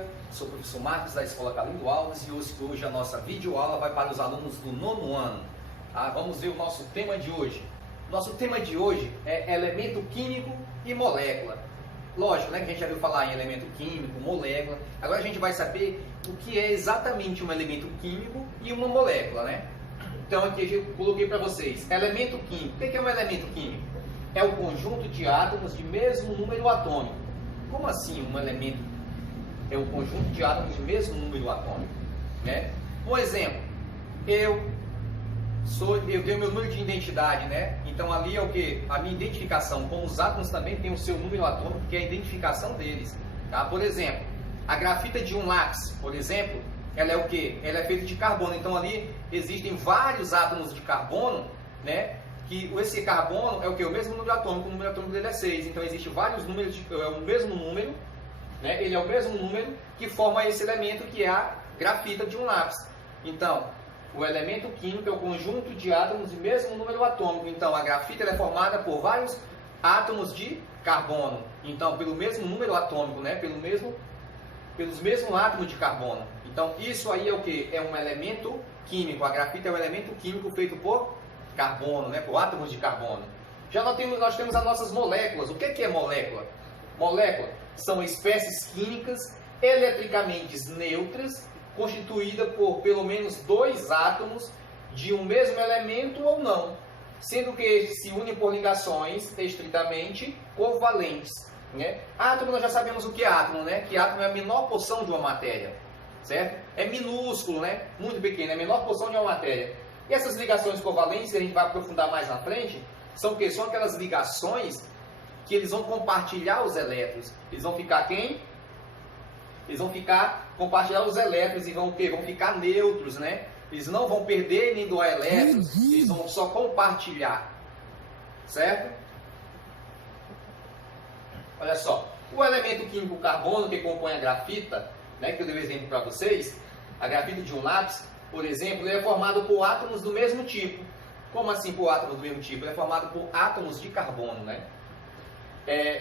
dia, sou o professor Marcos da Escola Calindo Alves e hoje a nossa videoaula vai para os alunos do 9º ano. Vamos ver o nosso tema de hoje. Nosso tema de hoje é elemento químico e molécula. Lógico, né, que a gente já viu falar em elemento químico, molécula. Agora a gente vai saber o que é exatamente um elemento químico e uma molécula, né? Então aqui eu coloquei para vocês, elemento químico. O que é um elemento químico? É o conjunto de átomos de mesmo número atômico. Como assim um elemento é um conjunto de átomos de mesmo número atômico? Né? Um exemplo, eu tenho meu número de identidade, né? Então ali é o que? A minha identificação. Como os átomos também têm o seu número atômico, que é a identificação deles. Tá? Por exemplo, a grafita de um lápis, por exemplo, ela é o que? Ela é feita de carbono. Então ali existem vários átomos de carbono, né? Que esse carbono é o que? O mesmo número atômico. O número atômico dele é 6. Então existem vários números, é o mesmo número, né? Ele é o mesmo número que forma esse elemento que é a grafita de um lápis. Então, o elemento químico é o conjunto de átomos de mesmo número atômico. Então, a grafita ela é formada por vários átomos de carbono. Então, pelo mesmo número atômico, né? Pelos mesmos átomos de carbono. Então, isso aí é o que? É um elemento químico. A grafita é um elemento químico feito por carbono, né? Por átomos de carbono. Já nós temos as nossas moléculas. O que é molécula? Molécula são espécies químicas eletricamente neutras, constituída por pelo menos 2 átomos de um mesmo elemento ou não, sendo que estes se unem por ligações estritamente covalentes. Né? Átomo, nós já sabemos o que é átomo, né? Que átomo é a menor porção de uma matéria, certo? É minúsculo, né? Muito pequeno, é a menor porção de uma matéria. E essas ligações covalentes, que a gente vai aprofundar mais na frente, são o quê? São aquelas ligações que eles vão compartilhar os elétrons. Eles vão ficar quem? Eles vão compartilhar os elétrons e vão ficar neutros, né? Eles não vão perder nem doar elétrons, eles vão só compartilhar, certo? Olha só, o elemento químico carbono que compõe a grafita, né, que eu dei um exemplo para vocês, a grafita de um lápis, por exemplo, ele é formado por átomos do mesmo tipo. Como assim por átomos do mesmo tipo? Ele é formado por átomos de carbono, né?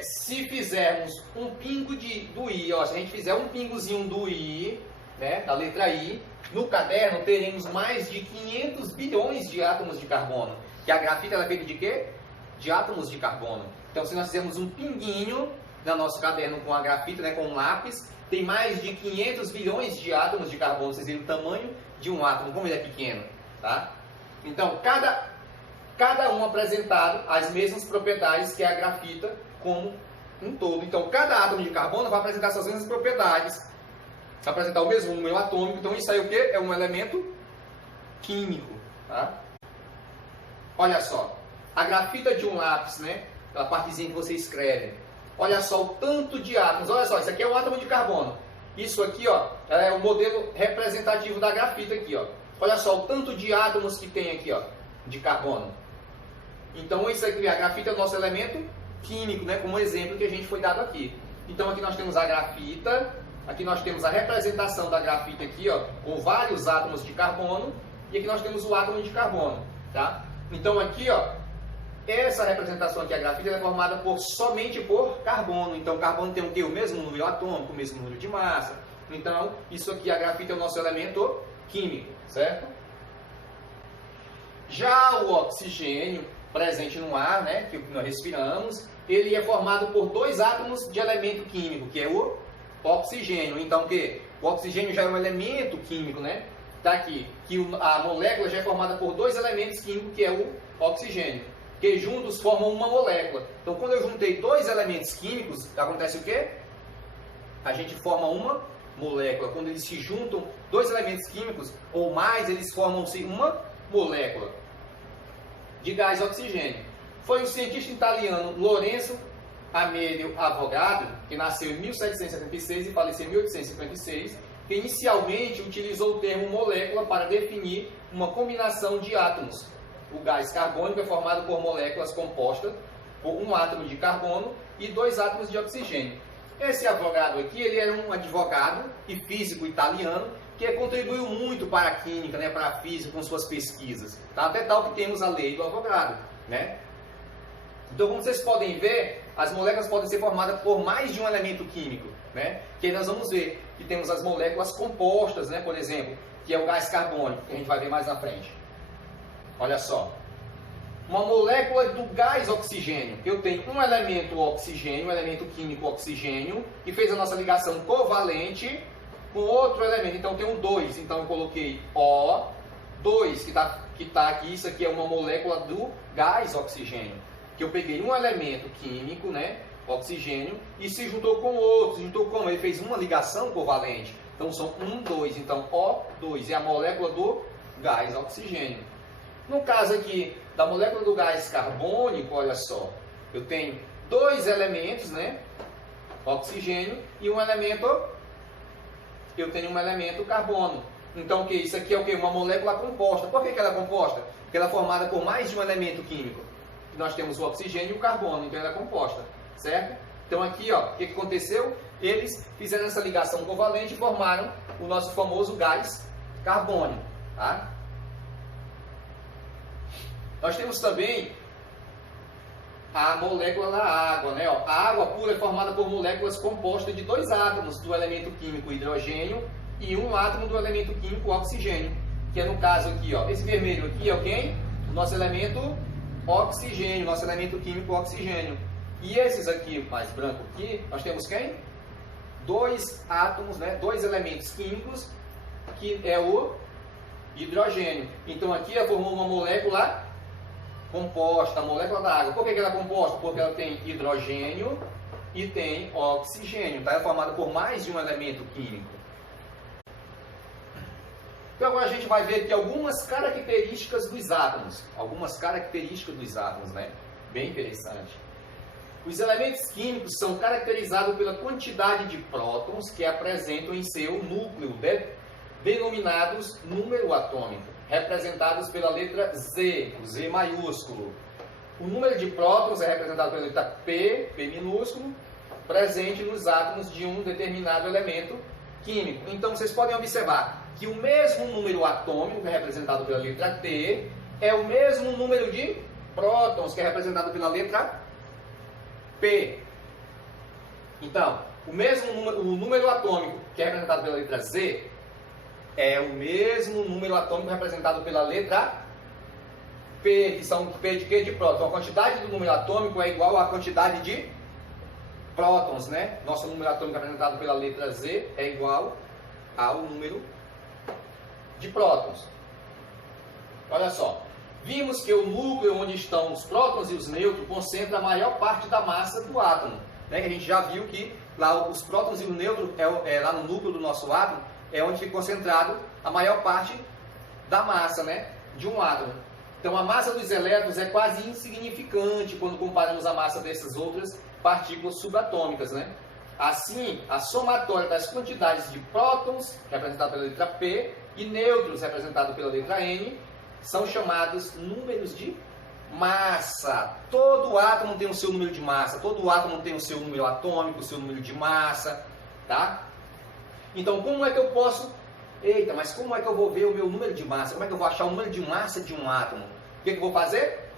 Se fizermos um pingo do I, ó, se a gente fizer um pingozinho do I, né, da letra I, no caderno teremos mais de 500 bilhões de átomos de carbono. Que a grafita ela é feita de quê? De átomos de carbono. Então, se nós fizermos um pinguinho no nosso caderno com a grafita, né, com um lápis, tem mais de 500 bilhões de átomos de carbono. Vocês viram o tamanho de um átomo, como ele é pequeno, tá? Então, cada um apresentado as mesmas propriedades que a grafita como um todo. Então, cada átomo de carbono vai apresentar suas mesmas propriedades, vai apresentar o mesmo número atômico. Então, isso aí é o que? É um elemento químico. Tá? Olha só, a grafita de um lápis, né? Aquela partezinha que você escreve. Olha só o tanto de átomos. Olha só, isso aqui é um átomo de carbono. Isso aqui, ó, é o modelo representativo da grafita aqui, ó. Olha só o tanto de átomos que tem aqui, ó, de carbono. Então, isso aqui, a grafita é o nosso elemento químico, né, como exemplo que a gente foi dado aqui. Então, aqui nós temos a grafita, aqui nós temos a representação da grafita aqui, ó, com vários átomos de carbono, e aqui nós temos o átomo de carbono, tá? Então, aqui, ó, essa representação aqui, a grafita, é formada somente por carbono. Então, carbono tem o quê? O mesmo número atômico, o mesmo número de massa. Então, isso aqui, a grafita é o nosso elemento químico, certo? Já o oxigênio, presente no ar, né, que nós respiramos, ele é formado por 2 átomos de elemento químico, que é o oxigênio. Então, o oxigênio já é um elemento químico, né? Tá aqui, que a molécula já é formada por 2 elementos químicos, que é o oxigênio, que juntos formam uma molécula. Então, quando eu juntei 2 elementos químicos, acontece o quê? A gente forma uma molécula. Quando eles se juntam, 2 elementos químicos ou mais, eles formam-se uma molécula de gás oxigênio. Foi o cientista italiano Lorenzo Amelio Avogadro, que nasceu em 1776 e faleceu em 1856, que inicialmente utilizou o termo molécula para definir uma combinação de átomos. O gás carbônico é formado por moléculas compostas por um átomo de carbono e 2 átomos de oxigênio. Esse Avogadro aqui, ele era um advogado e físico italiano que contribuiu muito para a química, né, para a física com suas pesquisas. Tá? Até tal que temos a lei do Avogadro, né? Então, como vocês podem ver, as moléculas podem ser formadas por mais de um elemento químico, né? Que aí nós vamos ver que temos as moléculas compostas, né? Por exemplo, que é o gás carbônico, que a gente vai ver mais na frente. Olha só. Uma molécula do gás oxigênio. Eu tenho um elemento oxigênio, um elemento químico oxigênio, que fez a nossa ligação covalente com outro elemento. Então, eu tenho 2. Então, eu coloquei O2, que tá aqui. Isso aqui é uma molécula do gás oxigênio. Que eu peguei um elemento químico, né, oxigênio, e se juntou com outro. Se juntou como? Ele fez uma ligação covalente. Então, são 1, 2. Então, O2 é a molécula do gás oxigênio. No caso aqui da molécula do gás carbônico, olha só, eu tenho 2 elementos, né, oxigênio, e um elemento, eu tenho um elemento carbono. Então, o que? Isso aqui é o que? Uma molécula composta. Por que ela é composta? Porque ela é formada por mais de um elemento químico. Nós temos o oxigênio e o carbono, então ela é composta, certo? Então aqui, ó, o que aconteceu? Eles fizeram essa ligação covalente e formaram o nosso famoso gás carbônico, tá? Nós temos também a molécula da água, né? Ó, a água pura é formada por moléculas compostas de 2 átomos do elemento químico hidrogênio e um átomo do elemento químico oxigênio, que é no caso aqui, ó, esse vermelho aqui é o quem? O nosso elemento oxigênio, nosso elemento químico oxigênio. E esses aqui, mais branco aqui, nós temos quem? 2 átomos, né? 2 elementos químicos, que é o hidrogênio. Então aqui ela formou uma molécula composta, a molécula da água. Por que ela é composta? Porque ela tem hidrogênio e tem oxigênio. Tá? É formada por mais de um elemento químico. Então agora a gente vai ver aqui algumas características dos átomos. Algumas características dos átomos, né? Bem interessante. Os elementos químicos são caracterizados pela quantidade de prótons que apresentam em seu núcleo, denominados número atômico, representados pela letra Z, o Z maiúsculo. O número de prótons é representado pela letra P, P minúsculo, presente nos átomos de um determinado elemento químico. Então vocês podem observar que o mesmo número atômico, que é representado pela letra T, é o mesmo número de prótons, que é representado pela letra P. Então, o número atômico, que é representado pela letra Z, é o mesmo número atômico representado pela letra P, que são P de quê? De prótons. Então, a quantidade do número atômico é igual à quantidade de prótons, né? Nosso número atômico representado pela letra Z é igual ao número de prótons. Olha só. Vimos que o núcleo onde estão os prótons e os nêutrons concentra a maior parte da massa do átomo. Né? Que a gente já viu que lá os prótons e o nêutron, lá no núcleo do nosso átomo, é onde fica concentrado a maior parte da massa, né, de um átomo. Então a massa dos elétrons é quase insignificante quando comparamos a massa dessas outras partículas subatômicas, né? Assim, a somatória das quantidades de prótons, representado pela letra P, e nêutrons, representado pela letra N, são chamados números de massa. Todo átomo tem o seu número de massa, todo átomo tem o seu número atômico, o seu número de massa, tá? Então, como é que eu posso... Eita, mas como é que eu vou ver o meu número de massa? Como é que eu vou achar o número de massa de um átomo? O que eu vou fazer?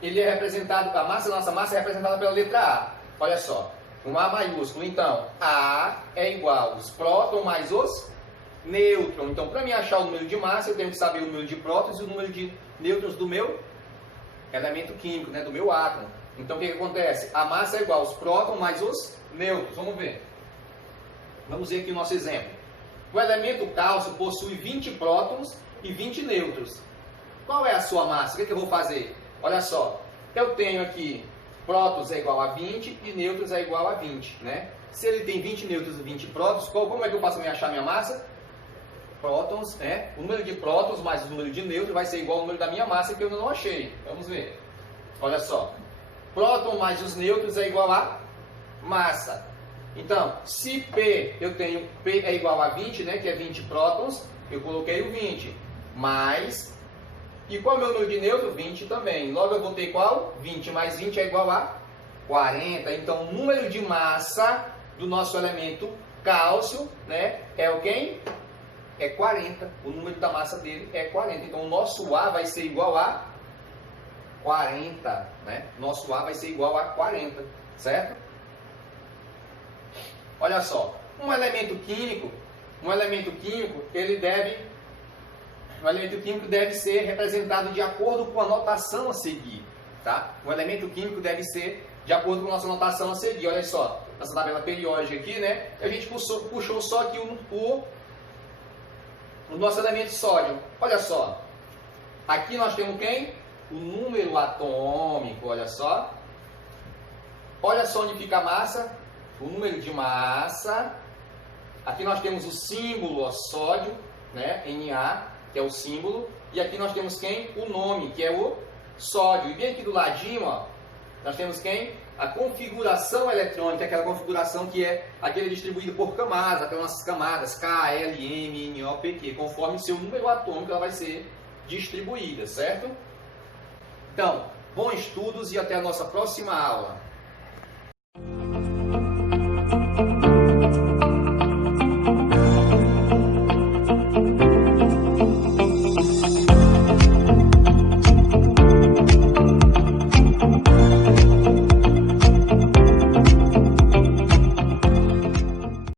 Ele é representado, a nossa massa é representada pela letra A. Olha só, um A maiúsculo. Então, A é igual aos prótons mais os nêutrons. Então, para mim achar o número de massa, eu tenho que saber o número de prótons e o número de nêutrons do meu elemento químico, né, do meu átomo. Então, o que acontece? A massa é igual aos prótons mais os nêutrons. Vamos ver. Vamos ver aqui o nosso exemplo. O elemento cálcio possui 20 prótons e 20 nêutrons. Qual é a sua massa? O que eu vou fazer? Olha só, eu tenho aqui prótons é igual a 20 e nêutrons é igual a 20, né? Se ele tem 20 nêutrons e 20 prótons, como é que eu faço para achar minha massa? Prótons, né? O número de prótons mais o número de nêutrons vai ser igual ao número da minha massa que eu ainda não achei. Vamos ver. Olha só, próton mais os nêutrons é igual a massa. Então, se P, eu tenho P é igual a 20, né, que é 20 prótons, eu coloquei o 20, mais, e qual é o meu número de nêutron? 20 também. Logo eu vou ter qual? 20 mais 20 é igual a 40. Então, o número de massa do nosso elemento cálcio, né, é o quem? É 40. O número da massa dele é 40. Então, o nosso A vai ser igual a 40, né? Nosso A vai ser igual a 40, certo? Olha só, Um elemento químico, ele deve ser representado de acordo com a notação a seguir, tá? O elemento químico deve ser de acordo com a nossa notação a seguir. Olha só, essa tabela periódica aqui, né? A gente puxou só aqui o nosso elemento sódio. Olha só, aqui nós temos quem? O número atômico, olha só. Olha só onde fica a massa, o número de massa. Aqui nós temos o símbolo, ó, sódio, né? Na, que é o símbolo. E aqui nós temos quem? O nome, que é o sódio. E bem aqui do ladinho, ó, nós temos quem? A configuração eletrônica, aquela configuração que é aquele distribuído por camadas, aquelas camadas K, L, M, N, O, P, Q. Conforme o seu número atômico, ela vai ser distribuída, certo? Então, bons estudos e até a nossa próxima aula.